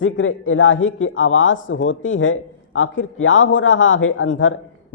ذکر الہی کی آواز ہوتی ہے، آخر کیا ہو رہا ہے اندر؟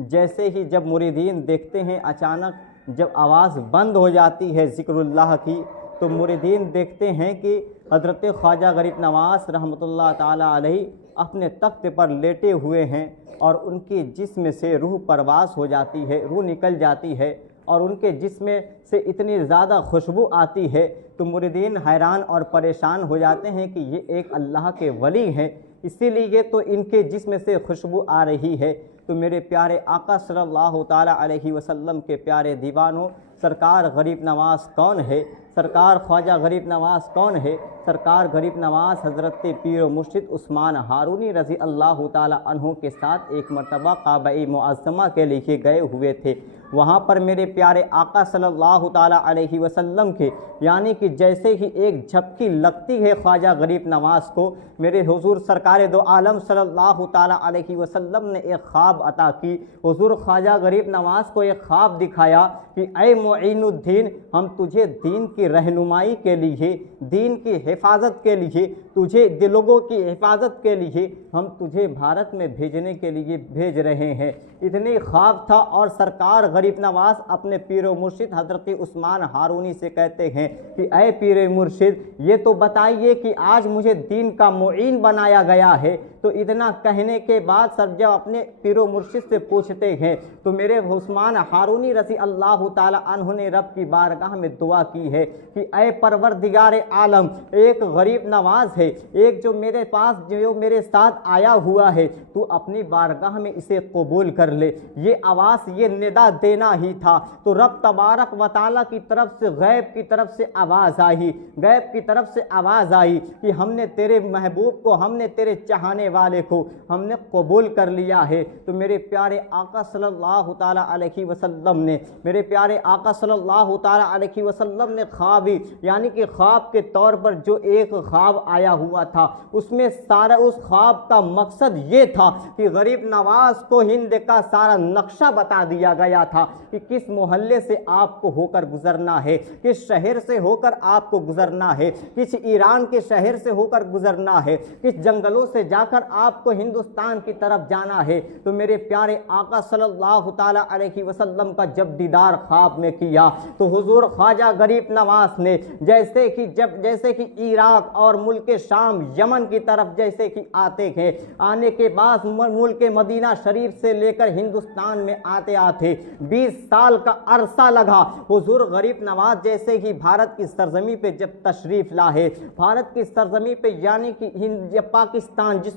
جیسے ہی جب مریدین دیکھتے ہیں اچانک جب آواز بند ہو جاتی ہے ذکر اللہ کی، تو مریدین دیکھتے ہیں کہ حضرت خواجہ غریب نواز رحمۃ اللہ تعالیٰ علیہ اپنے تخت پر لیٹے ہوئے ہیں، اور ان کی جسم سے روح پرواز ہو جاتی ہے، روح نکل جاتی ہے، اور ان کے جسم سے اتنی زیادہ خوشبو آتی ہے تو مریدین حیران اور پریشان ہو جاتے ہیں کہ یہ ایک اللہ کے ولی ہیں، اسی لیے تو ان کے جسم سے خوشبو آ رہی ہے۔ تو میرے پیارے آقا صلی اللہ تعالیٰ علیہ وسلم کے پیارے دیوانوں، سرکار غریب نواز کون ہے؟ سرکار خواجہ غریب نواز کون ہے؟ سرکار غریب نواز حضرت پیر و مرشد عثمان ہارونی رضی اللہ تعالیٰ عنہ کے ساتھ ایک مرتبہ کعبہ معظمہ کے لیے گئے ہوئے تھے۔ وہاں پر میرے پیارے آقا صلی اللہ تعالیٰ علیہ وسلم کے یعنی کہ جیسے ہی ایک جھپکی لگتی ہے خواجہ غریب نواز کو، میرے حضور سرکار دو عالم صلی اللہ تعالیٰ علیہ وسلم نے ایک خواب عطا کی۔ حضور خواجہ غریب نواز کو ایک خواب دکھایا کہ اے معین الدین، ہم تجھے دین کی رہنمائی کے لیے، دین کی حفاظت کے لیے، تجھے لوگوں کی حفاظت کے لیے ہم تجھے بھارت میں بھیجنے کے لیے بھیج رہے ہیں۔ اتنی خواب تھا، اور سرکار غریب نواز اپنے پیر و مرشد حضرت عثمان ہارونی سے کہتے ہیں کہ اے پیر مرشد، یہ تو بتائیے کہ آج مجھے دین کا معین بنایا گیا ہے۔ تو اتنا کہنے کے بعد سب جب اپنے پیر و مرشد سے پوچھتے ہیں تو میرے عثمان ہارونی رضی اللہ تعالیٰ عنہ نے رب کی بارگاہ میں دعا کی ہے کہ اے پروردگار عالم، ایک غریب نواز ہے، ایک جو میرے پاس جو میرے ساتھ آیا ہوا ہے، تو اپنی بارگاہ میں اسے قبول کر لے۔ یہ آواز، یہ ندا دینا ہی تھا۔ تو رب تبارک و تعالیٰ کی طرف سے، غیب کی طرف سے آواز آئی، غیب کی طرف سے آواز آئی کہ ہم نے تیرے محبوب کو، ہم نے تیرے چاہنے والے کو ہم نے قبول کر لیا ہے۔ تو میرے پیارے آقا صلی اللہ تعالیٰ علیہ وسلم نے، میرے پیارے آقا صلی اللہ تعالیٰ علیہ وسلم نے خوابی یعنی کہ خواب کے طور پر جو ایک خواب آیا ہوا تھا، اس میں سارا اس خواب کا مقصد یہ تھا کہ غریب نواز کو ہند کا سارا نقشہ بتا دیا گیا تھا کہ کس محلے سے آپ کو ہو کر گزرنا ہے، کس شہر سے ہو کر آپ کو گزرنا ہے، کس ایران کے شہر سے ہو کر گزرنا ہے، کس جنگلوں سے جا کر آپ کو ہندوستان کی طرف جانا ہے۔ تو میرے پیارے آقا صلی اللہ تعالیٰ علیہ وسلم کا جب دیدار خواب میں کیا تو حضور خواجہ غریب نواز نے جیسے کہ عراق اور ملک شام، یمن کی طرف جیسے کہ آتے ہیں، آنے کے بعد ملک مدینہ شریف سے لے کر ہندوستان میں آتے 20 سال کا عرصہ لگا۔ حضور غریب نواز جیسے ہی بھارت کی سرزمین پہ جب تشریف لائے، بھارت کی سرزمین پہ یعنی کہ پاکستان جس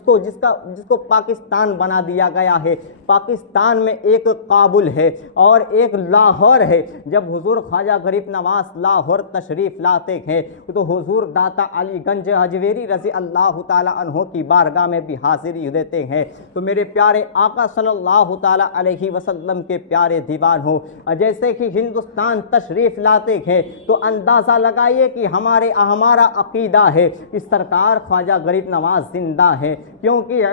کو پاکستان بنا دیا گیا ہے، پاکستان میں ایک کابل ہے اور ایک لاہور ہے۔ جب حضور خواجہ غریب نواز لاہور تشریف لاتے ہیں تو حضور داتا علی گنج حجویری رضی اللہ تعالیٰ عنہ کی بارگاہ میں بھی حاضری دیتے ہیں۔ تو میرے پیارے آقا صلی اللہ تعالیٰ علیہ وسلم کے پیارے دیوان ہو، جیسے کہ ہندوستان تشریف لاتے ہیں تو اندازہ لگائیے کہ ہمارا عقیدہ ہے کہ سرکار خواجہ غریب نواز زندہ ہے۔ کیونکہ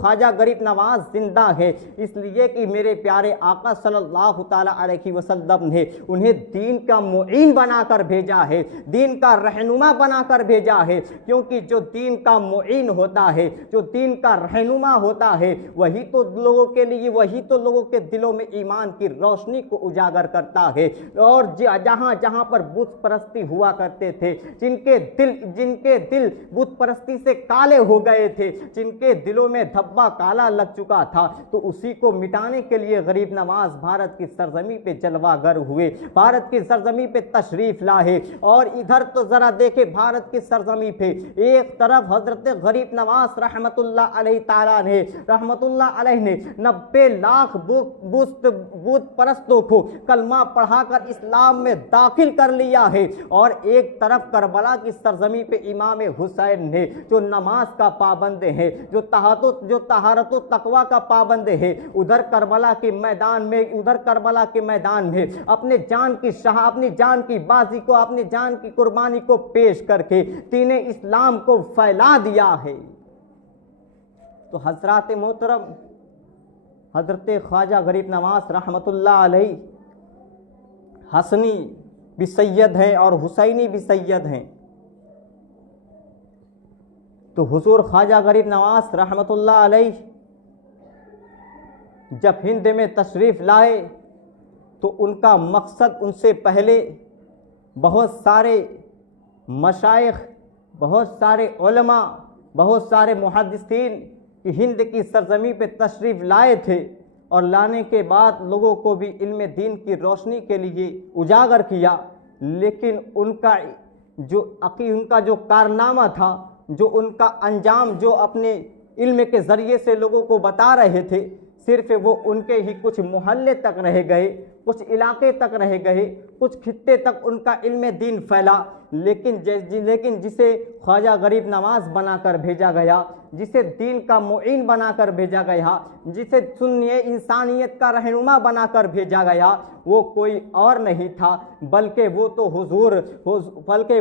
خواجہ غریب نواز زندہ ہے اس لیے کہ میرے پیارے آقا صلی اللہ تعالیٰ علیہ وسلم نے انہیں دین کا معین بنا کر بھیجا ہے، دین کا رہنما بنا کر بھیجا ہے۔ کیونکہ جو دین کا معین ہوتا ہے، جو دین کا رہنما ہوتا ہے، وہی تو لوگوں کے لیے، وہی تو لوگوں کے دلوں میں ایمان کی روشنی کو اجاگر کرتا ہے۔ اور جہاں جہاں پر بت پرستی ہوا کرتے تھے، جن کے دل بت پرستی سے کالے ہو گئے تھے، جن کے دلوں میں دھبا کالا لگ چکا تھا، تو اسی کو مٹانے کے لیے غریب نواز بھارت کی سرزمین پہ جلوہ گر ہوئے، بھارت کی سرزمین پہ تشریف لائے۔ اور ادھر تو ذرا دیکھیں بھارت کی سرزمین پہ ایک طرف حضرت غریب نواز رحمت اللہ علیہ نے 90 لاکھ بت پرستوں کو کلمہ پڑھا کر اسلام میں داخل کر لیا ہے، اور ایک طرف کربلا کی سرزمین پہ امام حسین نے جو نماز کا پابند ہے، جو طہارت و تقوی کا پابند ہے، ادھر کربلا کے میدان میں اپنی جان کی بازی کو، اپنی جان کی قربانی کو پیش کر کے دین اسلام کو پھیلا دیا ہے۔ تو حضرات محترم، حضرت خواجہ غریب نواز رحمت اللہ علیہ حسنی بھی سید ہیں اور حسینی بھی سید ہیں۔ تو حضور خواجہ غریب نواز رحمۃ اللہ علیہ جب ہند میں تشریف لائے تو ان کا مقصد ان سے پہلے بہت سارے مشائخ، بہت سارے علماء، بہت سارے محدثین ہند کی سرزمین پہ تشریف لائے تھے، اور لانے کے بعد لوگوں کو بھی علم دین کی روشنی کے لیے اجاگر کیا، لیکن ان کا جو کارنامہ تھا، جو ان کا انجام، جو اپنے علم کے ذریعے سے لوگوں کو بتا رہے تھے، صرف وہ ان کے ہی کچھ محلے تک رہ گئے، کچھ علاقے تک رہ گئے، کچھ خطے تک ان کا علم دین پھیلا، لیکن جسے خواجہ غریب نواز بنا کر بھیجا گیا، جسے دین کا معین بنا کر بھیجا گیا، جسے سنیے انسانیت کا رہنما بنا کر بھیجا گیا، وہ کوئی اور نہیں تھا بلکہ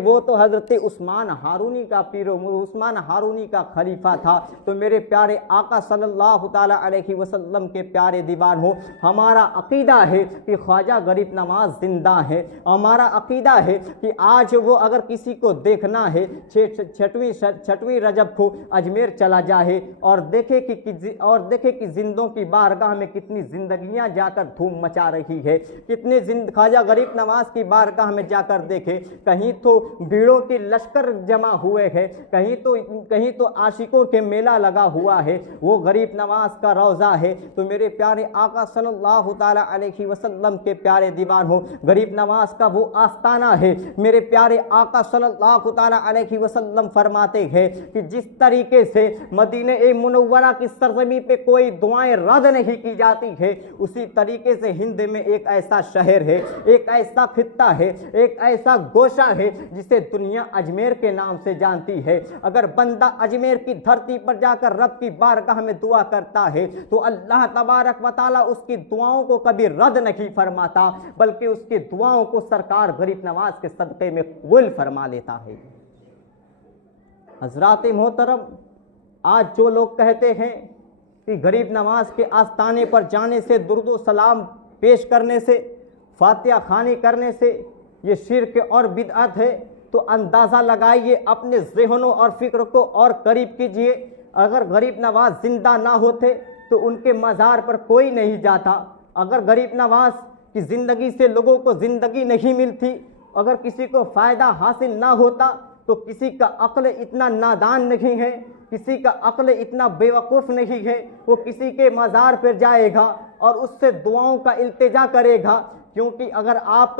وہ تو حضرت عثمان ہارونی کا عثمان ہارونی کا خلیفہ تھا۔ تو میرے پیارے آقا صلی اللہ تعالی علیہ وسلم کے پیارے دیوان ہو، ہمارا عقیدہ ہے کہ خواجہ غریب نواز زندہ ہے۔ ہمارا عقیدہ ہے کہ آج وہ اگر کسی کو دیکھنا ہے، چھٹویں رجب کو اجمیر چلا جائے اور دیکھے کہ زندوں کی بارگاہ میں کتنی زندگیاں جا کر دھوم مچا رہی ہے، کتنے خواجہ غریب نواز کی بارگاہ میں جا کر دیکھے، کہیں تو بھیڑوں کے لشکر جمع ہوئے ہیں، کہیں تو عاشقوں کے میلہ لگا ہوا ہے، وہ غریب نواز کا روضہ ہے۔ تو میرے پیارے آقا صلی اللہ تعالی علیہ وسلم کے پیارے دیوان ہو، غریب نواز کا وہ آستانہ ہے۔ میرے پیارے آقا صلی اللہ تعالی علیہ وسلم فرماتے ہیں کہ جس طریقے سے مدینہ منورہ کی سرزمین پہ کوئی دعائیں رد نہیں کی جاتی ہے، اسی طریقے سے ہند میں ایک ایسا شہر ہے، ایک ایسا خطہ ہے، ایک ایسا گوشہ ہے جسے دنیا اجمیر کے نام سے جانتی ہے۔ اگر بندہ اجمیر کی دھرتی پر جا کر رب کی بارگاہ میں دعا کرتا ہے تو اللہ تبارک و تعالیٰ اس کی دعاؤں کو کبھی رد نہیں فرماتا، بلکہ اس کی دعاؤں کو سرکار غریب نواز کے صدقے میں قبول فرما لیتا ہے۔ حضرات محترم، آج جو لوگ کہتے ہیں کہ غریب نواز کے آستانے پر جانے سے، درود و سلام پیش کرنے سے، فاتحہ خوانی کرنے سے یہ شرک اور بدعت ہے، تو اندازہ لگائیے، اپنے ذہنوں اور فکر کو اور قریب کیجئے، اگر غریب نواز زندہ نہ ہوتے تو ان کے مزار پر کوئی نہیں جاتا، اگر غریب نواز کی زندگی سے لوگوں کو زندگی نہیں ملتی، اگر کسی کو فائدہ حاصل نہ ہوتا تو کسی کا عقل اتنا نادان نہیں ہے، کسی کا عقل اتنا بیوقوف نہیں ہے، وہ کسی کے مزار پر جائے گا اور اس سے دعاؤں کا التجا کرے گا، کیونکہ اگر آپ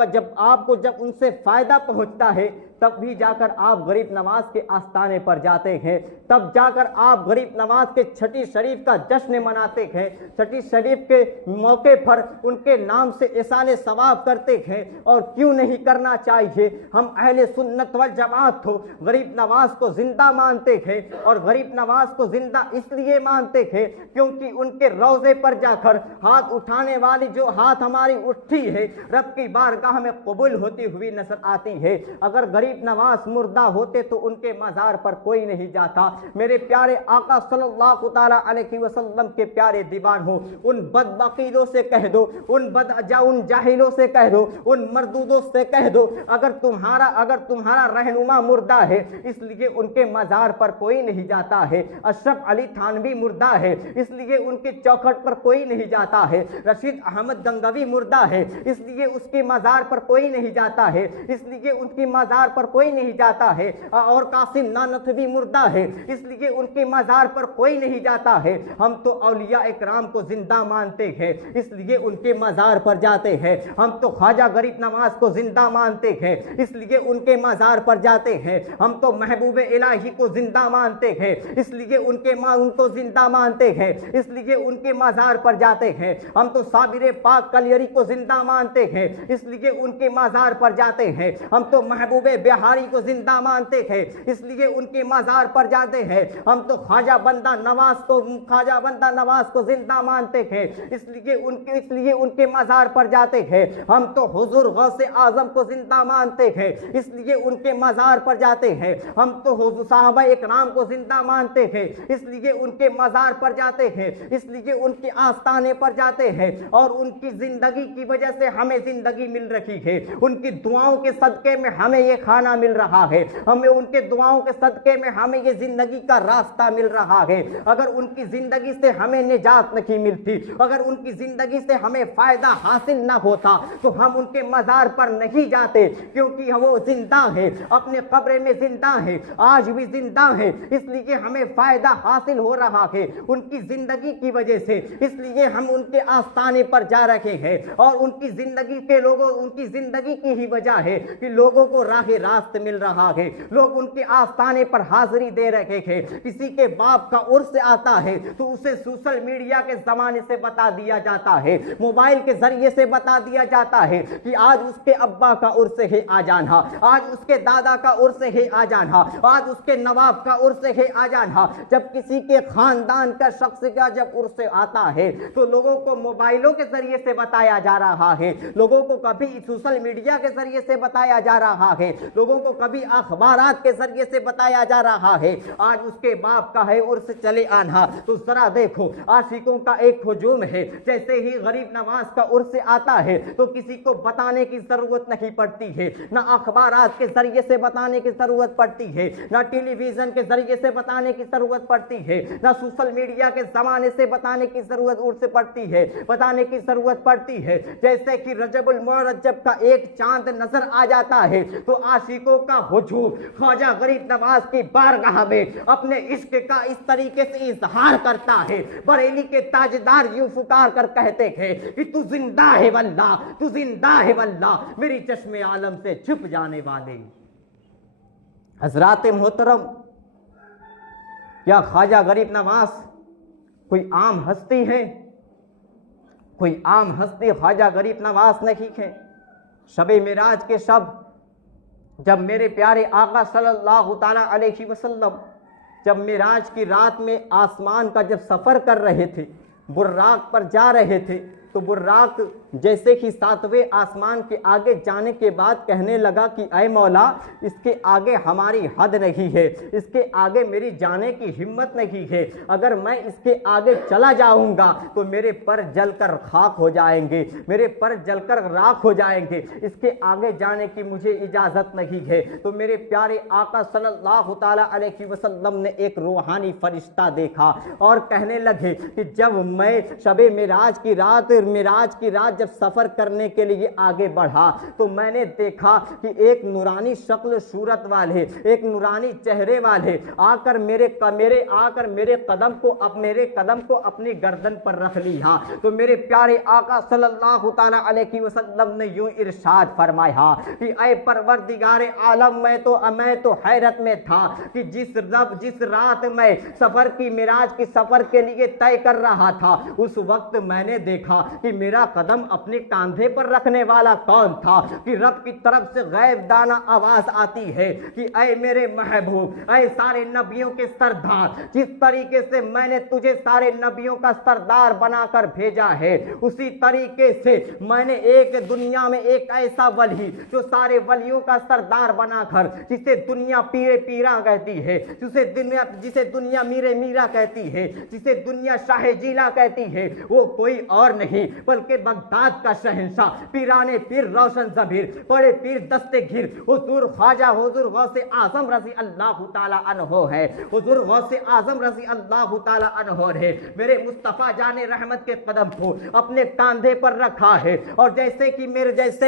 کو جب ان سے فائدہ پہنچتا ہے تب بھی جا کر آپ غریب نواز کے آستانے پر جاتے ہیں، تب جا کر آپ غریب نواز کے چھٹی شریف کا جشن مناتے ہیں، چھٹی شریف کے موقع پر ان کے نام سے احسان ثواب کرتے ہیں، اور کیوں نہیں کرنا چاہیے۔ ہم اہل سنت والجماعت تو غریب نواز کو زندہ مانتے ہیں، اور غریب نواز کو زندہ اس لیے مانتے ہیں کیونکہ ان کے روضے پر جا کر ہاتھ اٹھانے والی جو ہاتھ ہماری اٹھتی ہے رب کی بارگاہ میں قبول ہوتی ہوئی نظر آتی ہے۔ اگر غریب نواز مردہ ہوتے تو ان کے مزار پر کوئی نہیں جاتا۔ میرے پیارے آقا صلی اللہ تعالی علیہ وسلم کے پیارے دیوان ہو، ان بدعقیدوں سے کہہ دو، ان جاہلوں سے کہہ دو، ان مردودوں سے کہہ دو، اگر تمہارا رہنما مردہ ہے اس لیے ان کے مزار پر کوئی نہیں جاتا ہے، اشرف علی تھانوی مردہ ہے اس لیے ان کی چوکھٹ پر کوئی نہیں جاتا ہے، رشید احمد گنگوی مردہ ہے اس لیے اس کی مزار پر کوئی نہیں جاتا ہے، اس لیے ان کی مزار پر کوئی نہیں جاتا ہے، اور قاسم نانوتوی مردہ ہے اس لیے ان کی مزار پر کوئی نہیں جاتا ہے۔ ہم تو اولیاء اکرام کو زندہ مانتے ہیں اس لیے ان کے مزار پر جاتے ہیں، ہم تو خواجہ غریب نواز کو زندہ مانتے ہیں اس لیے ان کے مزار پر جاتے ہیں، ہم تو محبوب الہی کو زندہ مانتے ہیں اس لیے ان کو زندہ مانتے ہیں، اس لیے ان کے مزار پر جاتے ہیں، ہم تو صابر پاک کلیری کو زندہ مانتے ہیں اس لیے ان کے مزار پر جاتے ہیں، ہم تو محبوب بہاری کو زندہ مانتے ہیں اس لیے ان کے مزار پر جاتے ہیں، ہم تو خواجہ بندہ نواز کو زندہ مانتے ہیں اس لیے ان کے مزار پر جاتے ہیں، ہم تو حضور غوث اعظم کو زندہ مانتے ہیں اس لیے ان کے مزار پر جاتے ہیں، ہم تو حضور صحابہ اکرام کو زندہ مانتے ہیں اس لیے ان کے مزار پر جاتے ہیں، اس لیے ان کے آستانے پر جاتے ہیں، اور ان کی زندگی کی وجہ سے ہمیں زندگی مل رہی ہے، ان کی دعاؤں کے صدقے میں ہمیں یہ کھانا مل رہا ہے, ہمیں ان کے دعاؤں کے صدقے میں ہمیں یہ زندگی کا راستہ مل رہا ہے. اگر ان کی زندگی سے ہمیں نجات نہیں ملتی, اگر ان کی زندگی سے ہمیں فائدہ حاصل نہ ہوتا تو ہم ان کے مزار پر نہیں جاتے, کیونکہ وہ زندہ ہے, اپنے قبر میں زندہ ہے, آج بھی زندہ ہے, اس لیے ہمیں فائدہ حاصل ہو رہا ہے ان کی زندگی کی وجہ سے, اس لیے ہم ان کے آستانے پر جا رہے ہیں. اور ان کی زندگی کے لوگوں, ان کی زندگی کی ہی وجہ ہے کہ لوگوں کو راہ راست مل رہا ہے, لوگ ان کے آستانے پر حاضری دے رہے ہیں. کسی کے باپ کا عرس آتا ہے تو اسے سوشل میڈیا کے زمانے سے بتا دیا جاتا ہے, موبائل کے ذریعے سے بتا دیا جاتا ہے کہ آج اس کے ابا کا عرس ہے آ جانا, آج اس کے دادا کا عرس ہے آ جانا, آج اس کے نواب کا عرس ہے آ جانا. جب کسی کے خاندان کا شخص کا جب عرس آتا ہے تو لوگوں کو موبائلوں کے ذریعے سے بتایا جا رہا ہے, لوگوں کو کبھی سوشل میڈیا کے ذریعے سے بتایا جا رہا ہے, لوگوں کو کبھی اخبارات کے ذریعے سے بتایا جا رہا ہے. آج اس کے باپ کا ہے عرس چلے آنا, تو ذرا دیکھو عاشقوں کا ایک ہجوم ہے. جیسے ہی غریب نواز کا عرس آتا ہے تو کسی کو بتانے کی ضرورت نہیں پڑتی ہے, نہ اخبارات کے ذریعے سے بتانے کی ضرورت پڑتی ہے, نہ ٹیلی ویژن کے ذریعے سے بتانے کی ضرورت پڑتی ہے, نہ سوشل میڈیا کے زمانے سے بتانے کی ضرورت بتانے کی ضرورت پڑتی ہے. جیسے کہ رجب المرجب کا ایک چاند نظر آ جاتا ہے تو عاشقوں کا ہجوم خواجہ غریب نواز کی بارگاہ میں اپنے عشق کا اس طریقے سے اظہار کرتا ہے. بریلی کے تاجدار یوں پکار کر کہتے ہیں کہ تو زندہ ہے واللہ, تو زندہ ہے واللہ, میری چشم عالم سے چھپ جانے والے. حضرات محترم, کیا خواجہ غریب نواز کوئی عام ہستی ہے؟ کوئی عام ہستی خواجہ غریب نواز نہیں ہے. شب معراج کے شب جب میرے پیارے آقا صلی اللہ تعالیٰ علیہ وسلم جب معراج کی رات میں آسمان کا جب سفر کر رہے تھے, براق پر جا رہے تھے, تو براق جیسے ہی ساتویں آسمان کے آگے جانے کے بعد کہنے لگا کہ اے مولا, اس کے آگے ہماری حد نہیں ہے, اس کے آگے میری جانے کی ہمت نہیں ہے, اگر میں اس کے آگے چلا جاؤں گا تو میرے پر جل کر خاک ہو جائیں گے, میرے پر جل کر راکھ ہو جائیں گے, اس کے آگے جانے کی مجھے اجازت نہیں ہے. تو میرے پیارے آقا صلی اللہ تعالیٰ علیہ وسلم نے ایک روحانی فرشتہ دیکھا اور کہنے لگے کہ جب میں شب معراج کی رات جب سفر کرنے کے لیے آگے بڑھا تو میں نے دیکھا کہ ایک نورانی شکل صورت والے, ایک نورانی چہرے والے آ کر میرے قدم کو اپنی گردن پر رکھ لیا. تو میرے پیارے آقا صلی اللہ تعالیٰ علیہ وسلم نے یوں ارشاد فرمایا کہ اے پروردگار عالم, میں تو حیرت میں تھا کہ جس رات میں معراج کی سفر کے لیے طے کر رہا تھا, اس وقت میں نے دیکھا کہ میرا قدم اپنے کاندھے پر رکھنے والا کون تھا, کہ رب کی طرف سے غیب دانہ آواز آتی ہے کہ اے میرے محبوب, اے سارے نبیوں کے سردار, جس طریقے سے میں نے تجھے سارے نبیوں کا سردار بنا کر بھیجا ہے, اسی طریقے سے میں نے ایک دنیا میں ایک ایسا ولی جو سارے ولیوں کا سردار بنا کر, جسے دنیا پیرے پیرا کہتی ہے, جسے دنیا میرے میرا کہتی ہے, جسے دنیا شاہ جیلا کہتی ہے, وہ کوئی اور نہیں بلکہ بغداد کا شہنشاہ پیرانے پیر روشن ضمیر بڑے پیر دستے گھر حضور خواجہ حضور غوث اعظم رضی اللہ تعالی عنہ ہے, حضور غوث اعظم رضی اللہ تعالی عنہ ہے. میرے مصطفیٰ جان رحمت کے قدم کو اپنے کاندھے پر رکھا ہے, اور جیسے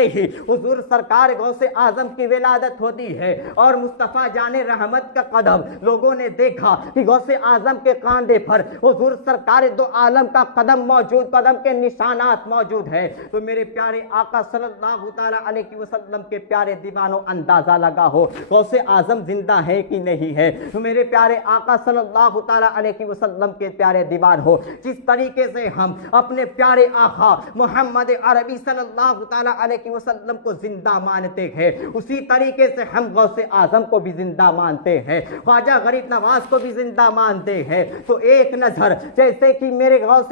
ہی حضور سرکار غوث اعظم کی ولادت ہوتی ہے اور مصطفیٰ جان رحمت کا قدم لوگوں نے دیکھا کہ غوث اعظم کے کاندھے پر حضور سرکار دو عالم کا قدم موجود, قدم کے نشانات موجود ہے, تو میرے پیارے آقا صلی اللہ تعالیٰ علیہ وسلم کے پیارے دیوانوں اندازہ لگا ہو غوث اعظم زندہ ہے کہ نہیں ہے. تو میرے پیارے آقا صلی اللہ تعالیٰ علیہ وسلم کے پیارے دیوان ہو, جس طریقے سے ہم اپنے پیارے آقا محمد عربی صلی اللہ تعالیٰ علیہ وسلم کو زندہ مانتے ہیں, اسی طریقے سے ہم غوث اعظم کو بھی زندہ مانتے ہیں, خواجہ غریب نواز کو بھی زندہ مانتے ہیں. تو ایک نظر جیسے کہ میرے غوث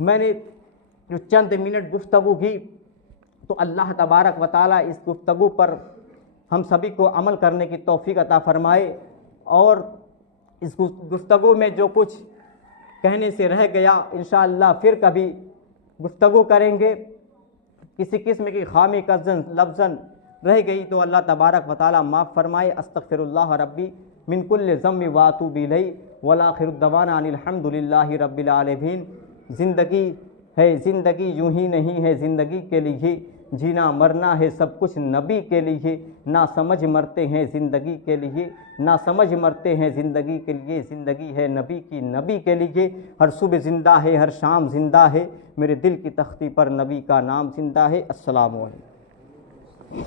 میں نے جو چند منٹ گفتگو کی تو اللہ تبارک و تعالیٰ اس گفتگو پر ہم سبھی کو عمل کرنے کی توفیق عطا فرمائے، اور اس گفتگو میں جو کچھ کہنے سے رہ گیا انشاءاللہ پھر کبھی گفتگو کریں گے، کسی قسم کی خامی کا لفظاً رہ گئی تو اللہ تبارک و تعالیٰ معاف فرمائے۔ استغفر اللہ ربی من کل ذنب واتوب الیہ والآخر دعوانا ان الحمد للہ رب العالمین۔ زندگی ہے، زندگی یوں ہی نہیں ہے، زندگی کے لیے جینا مرنا ہے سب کچھ نبی کے لیے، نہ سمجھ مرتے ہیں زندگی کے لیے، نہ سمجھ مرتے ہیں زندگی کے لیے، زندگی ہے نبی کی نبی کے لیے، ہر صبح زندہ ہے ہر شام زندہ ہے، میرے دل کی تختی پر نبی کا نام زندہ ہے۔ السلام علیکم۔